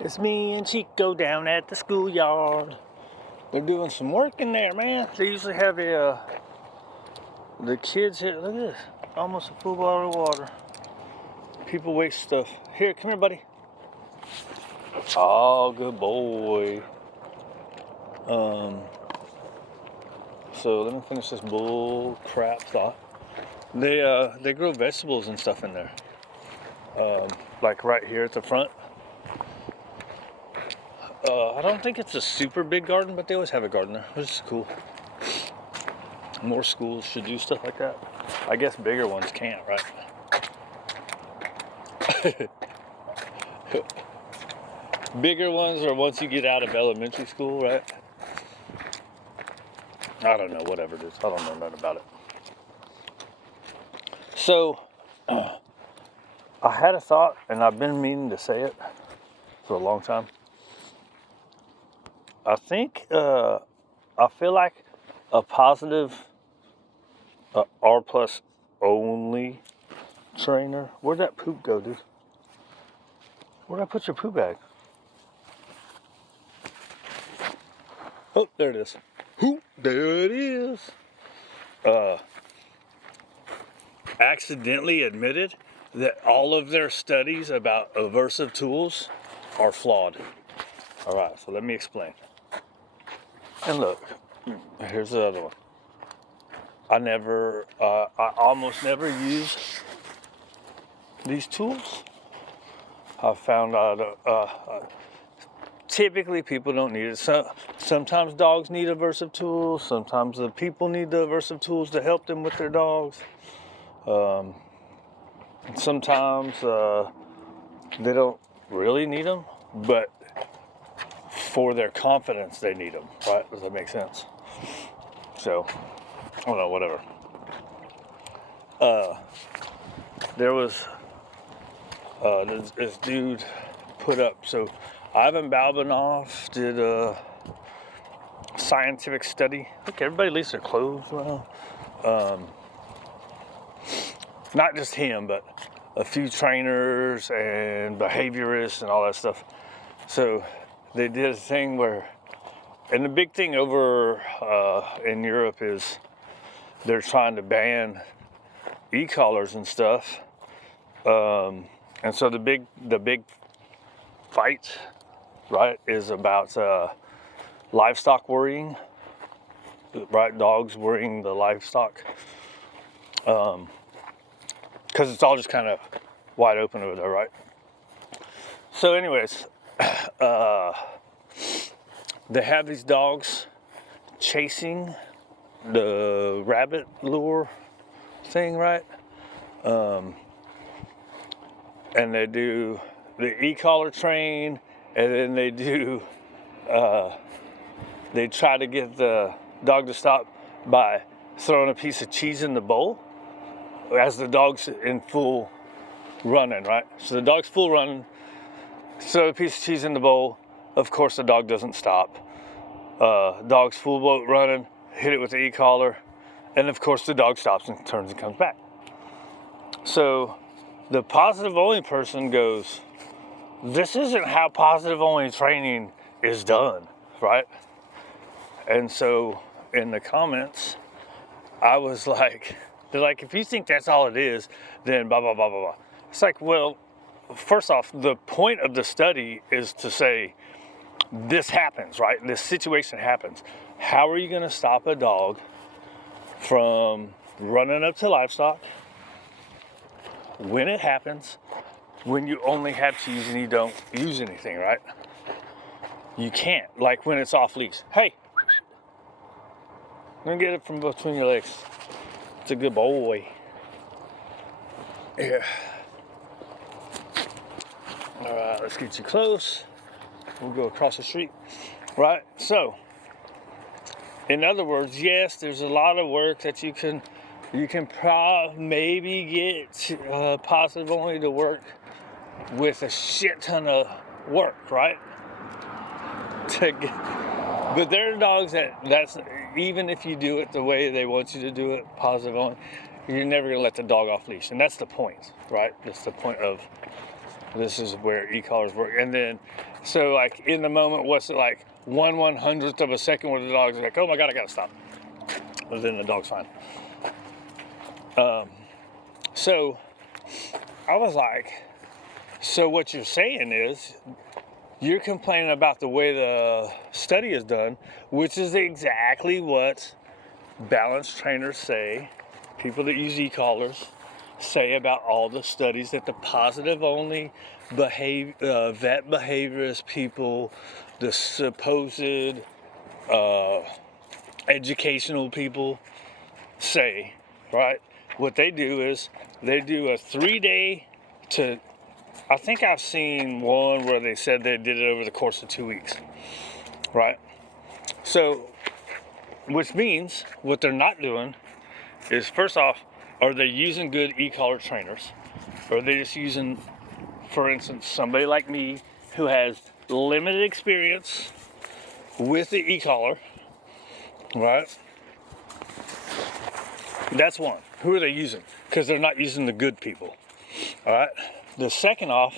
It's me and Chico down at the schoolyard. They're doing some work in there, man. They usually have the kids here. Look at this, almost a full bottle of water. People waste stuff. Here, come here, buddy. Oh, good boy. So let me finish this bull crap thought. They grow vegetables and stuff in there. Like right here at the front. I don't think it's a super big garden, but they always have a garden there, which is cool. More schools should do stuff like that. I guess bigger ones can't, right? Bigger ones are once you get out of elementary school, right? I don't know, whatever it is. I don't know nothing about it. So, I had a thought, and I've been meaning to say it for a long time. I think, I feel like a positive R plus only trainer. Where'd that poop go, dude? Where'd I put your poop bag? Oh, there it is. There it is. Accidentally admitted that all of their studies about aversive tools are flawed. All right, so let me explain. And look, here's the other one. I almost never use these tools. I found out typically people don't need it. Sometimes dogs need aversive tools. Sometimes the people need the aversive tools to help them with their dogs. Sometimes they don't really need them, but for their confidence they need them, right? Does that make sense? So, I don't know, whatever. There was this dude put up, so Ivan Balbanov did a scientific study. Look, everybody leaves their clothes well. Not just him, but a few trainers and behaviorists and all that stuff. So they did a thing where, and the big thing over in Europe is they're trying to ban e-collars and stuff. And so the big fight, right, is about livestock worrying, right? Dogs worrying the livestock. Because it's all just kind of wide open over there, right? So anyways, they have these dogs chasing the rabbit lure thing, right? And they do the e-collar train, and then they do, they try to get the dog to stop by throwing a piece of cheese in the bowl as the dog's in full running, right? So the dog's full running, throw a piece of cheese in the bowl. Of course, the dog doesn't stop. Dog's full boat running, hit it with the e-collar, and of course the dog stops and turns and comes back. So the positive only person goes, this isn't how positive only training is done, right? And so in the comments, I was like, they're like, if you think that's all it is, then blah, blah, blah, blah, blah. It's like, well, first off, the point of the study is to say, this happens, right? This situation happens. How are you going to stop a dog from running up to livestock when it happens, when you only have cheese and you don't use anything, right? You can't. Like when it's off leash. Hey, I'm going to get it from between your legs. It's a good boy. Yeah. All right, let's get you close. We'll go across the street, right? So, in other words, yes, there's a lot of work that you can maybe get positive only to work with a shit ton of work, right? But there are dogs that's even if you do it the way they want you to do it, positive only, you're never gonna let the dog off leash, and that's the point, right? That's the point of this is where e-collars work. And then So like in the moment, what's it like 1/100th of a second where the dog's like, oh my God, I gotta stop. But then the dog's fine. So I was like, so what you're saying is you're complaining about the way the study is done, which is exactly what balance trainers say, people that use e-collars say about all the studies that the positive only vet behaviorist people, the supposed educational people say, right? What they do is they do a 3-day to, I think I've seen one where they said they did it over the course of 2 weeks, right? So, which means what they're not doing is, first off, are they using good e-collar trainers? Or are they just using, for instance, somebody like me who has limited experience with the e-collar, right? That's one. Who are they using? Because they're not using the good people, all right? The second off,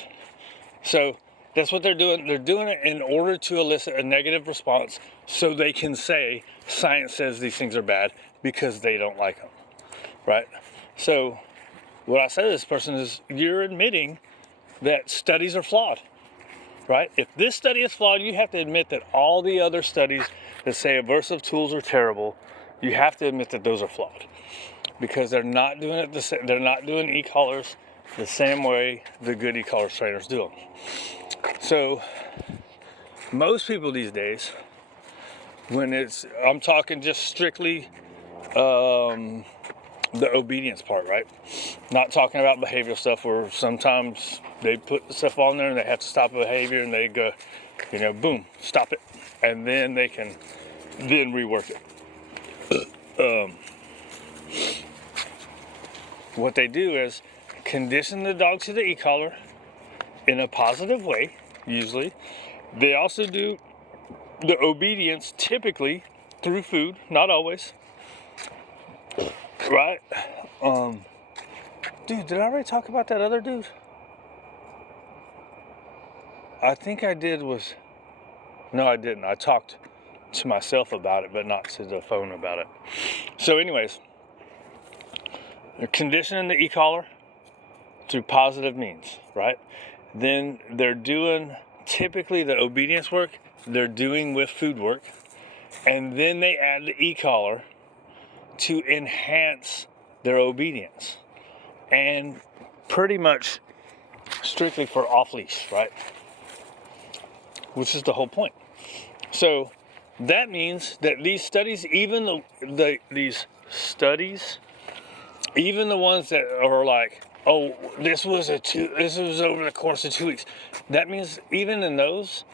so that's what they're doing. They're doing it in order to elicit a negative response so they can say science says these things are bad because they don't like them, right? So what I say to this person is, you're admitting that studies are flawed, right? If this study is flawed, you have to admit that all the other studies that say aversive tools are terrible, you have to admit that those are flawed, because they're not doing it they're not doing e-collars the same way the good e-collar trainers do them. So most people these days, when I'm talking just strictly the obedience part, right? Not talking about behavioral stuff where sometimes they put the stuff on there and they have to stop the behavior and they go, boom, stop it. And then they can then rework it. What they do is condition the dog to the e-collar in a positive way, usually. They also do the obedience typically through food, not always. Right? Dude, did I already talk about that other dude? I think I did no, I didn't. I talked to myself about it, but not to the phone about it. So anyways, they're conditioning the e-collar through positive means, right? Then they're doing typically the obedience work they're doing with food work, and then they add the e-collar to enhance their obedience, and pretty much strictly for off-leash, right? Which is the whole point. So that means that these studies, even these studies, even the ones that are like, oh, this was over the course of 2 weeks, that means even in those,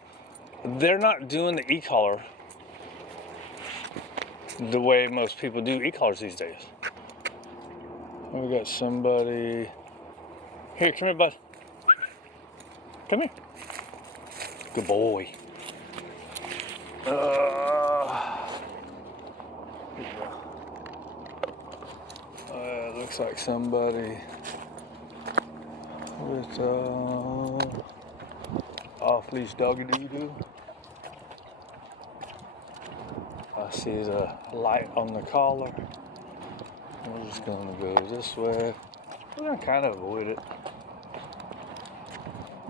they're not doing the e-collar the way most people do e-collars these days. We got somebody here. Come here, bud. Come here. Good boy. Looks like somebody with off-leash doggy doo-doo. I see the light on the collar. We're just going to go this way. We're going to kind of avoid it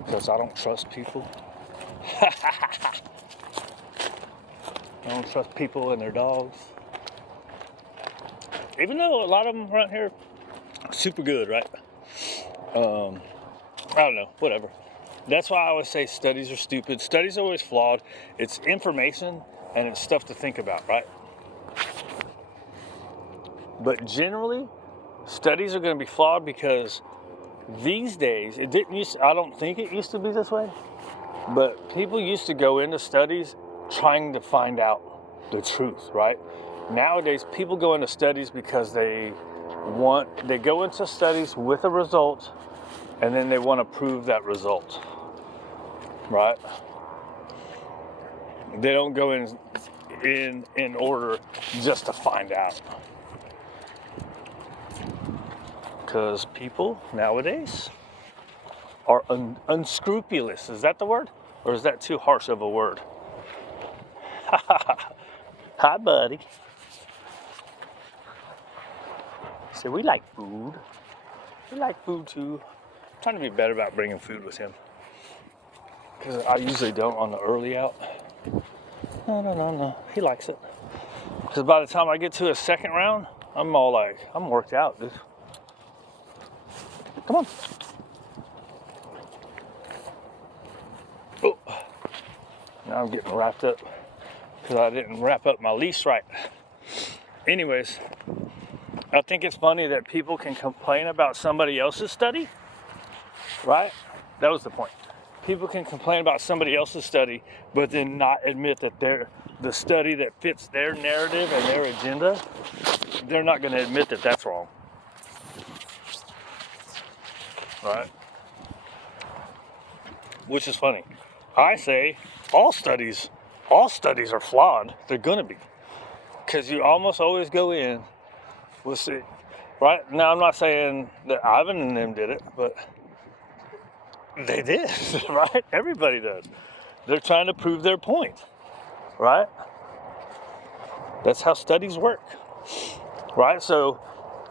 because I don't trust people. I don't trust people and their dogs. Even though a lot of them around here are super good, right? I don't know, whatever. That's why I always say studies are stupid. Studies are always flawed. It's information and it's stuff to think about, right? But generally, studies are going to be flawed because these days, I don't think it used to be this way, but people used to go into studies trying to find out the truth, right? Nowadays, people go into studies because they go into studies with a result, and then they want to prove that result, right? They don't go in order just to find out. Because people nowadays are unscrupulous. Is that the word? Or is that too harsh of a word? Hi, buddy. So we like food. We like food too. I'm trying to be better about bringing food with him. Because I usually don't on the early out. No. He likes it. Because by the time I get to a second round, I'm all like, I'm worked out, dude. Come on. Oh. Now I'm getting wrapped up because I didn't wrap up my leash right. Anyways, I think it's funny that people can complain about somebody else's study, right? That was the point. People can complain about somebody else's study, but then not admit that the study that fits their narrative and their agenda, they're not going to admit that that's wrong. Right? Which is funny. I say all studies are flawed. They're going to be. Because you almost always go in with it. Right? Now, I'm not saying that Ivan and them did it, but they did, right? Everybody does. They're trying to prove their point, right? That's how studies work, right? So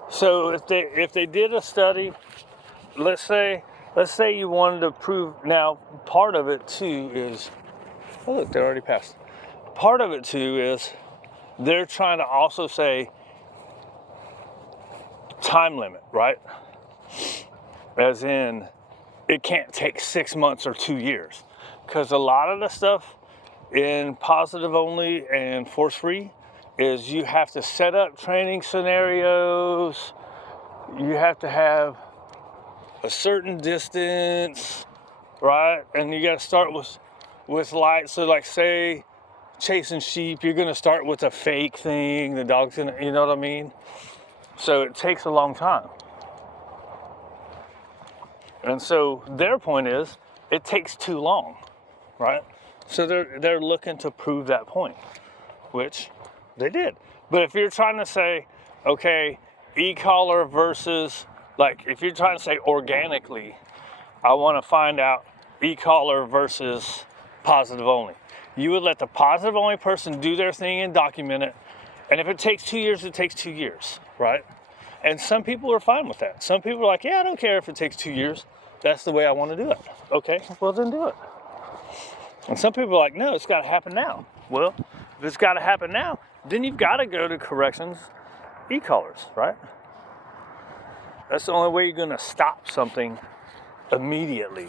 if they did a study, let's say you wanted to prove. Now, part of it too is, oh look, they're already passed. Part of it too is they're trying to also say time limit, right? As in, it can't take 6 months or 2 years, because a lot of the stuff in positive only and force free is you have to set up training scenarios, you have to have a certain distance, right? And you got to start with light. So like, say chasing sheep, you're going to start with a fake thing, the dog's gonna, you know what I mean? So it takes a long time. And so their point is, it takes too long, right? So they're looking to prove that point, which they did. But if you're trying to say, okay, e-collar versus, like, if you're trying to say organically, I want to find out e-collar versus positive only. You would let the positive only person do their thing and document it. And if it takes 2 years, it takes 2 years, right? And some people are fine with that. Some people are like, yeah, I don't care if it takes 2 years. That's the way I want to do it. Okay, well then do it. And some people are like, no, it's got to happen now. Well, if it's got to happen now, then you've got to go to corrections e-collars, right? That's the only way you're going to stop something immediately.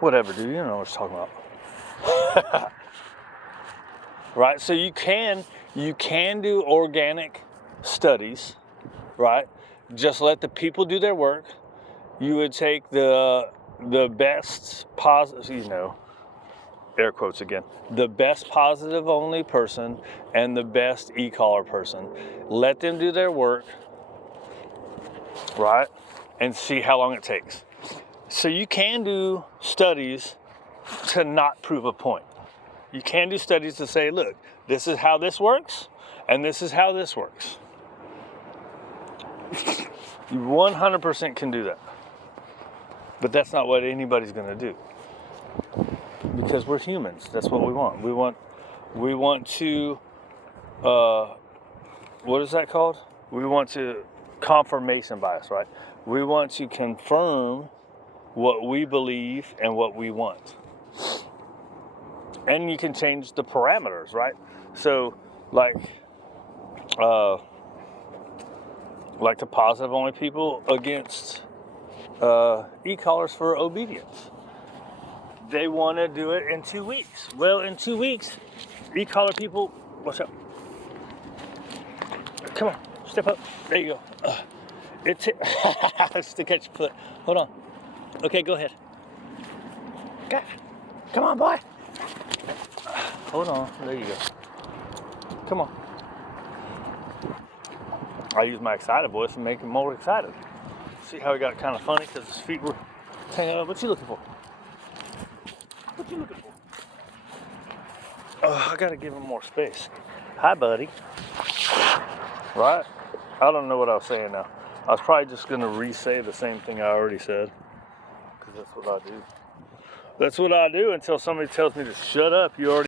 Whatever, dude, you know what I'm talking about. Right, so you can do organic studies, right? Just let the people do their work. You would take the best positive, you know, air quotes again, the best positive only person and the best e-collar person. Let them do their work, right? And see how long it takes. So you can do studies to not prove a point. You can do studies to say, look, this is how this works, and this is how this works. You 100% can do that. But that's not what anybody's going to do. Because we're humans. That's what we want. We want to, what is that called? We want to, confirmation bias, right? We want to confirm what we believe and what we want. And you can change the parameters, right? So, like the positive only people against e-collars for obedience. They want to do it in 2 weeks. Well, in 2 weeks, e-collar people, what's up? Come on, step up. There you go. Still catch your foot. Hold on. Okay, go ahead. Come on, boy. Hold on. There you go. Come on. I use my excited voice to make him more excited. See how he got kind of funny because his feet were hanging up. What you looking for? What you looking for? Oh, I gotta give him more space. Hi, buddy. Right? I don't know what I was saying now. I was probably just gonna re-say the same thing I already said, because that's what I do. That's what I do until somebody tells me to shut up. You already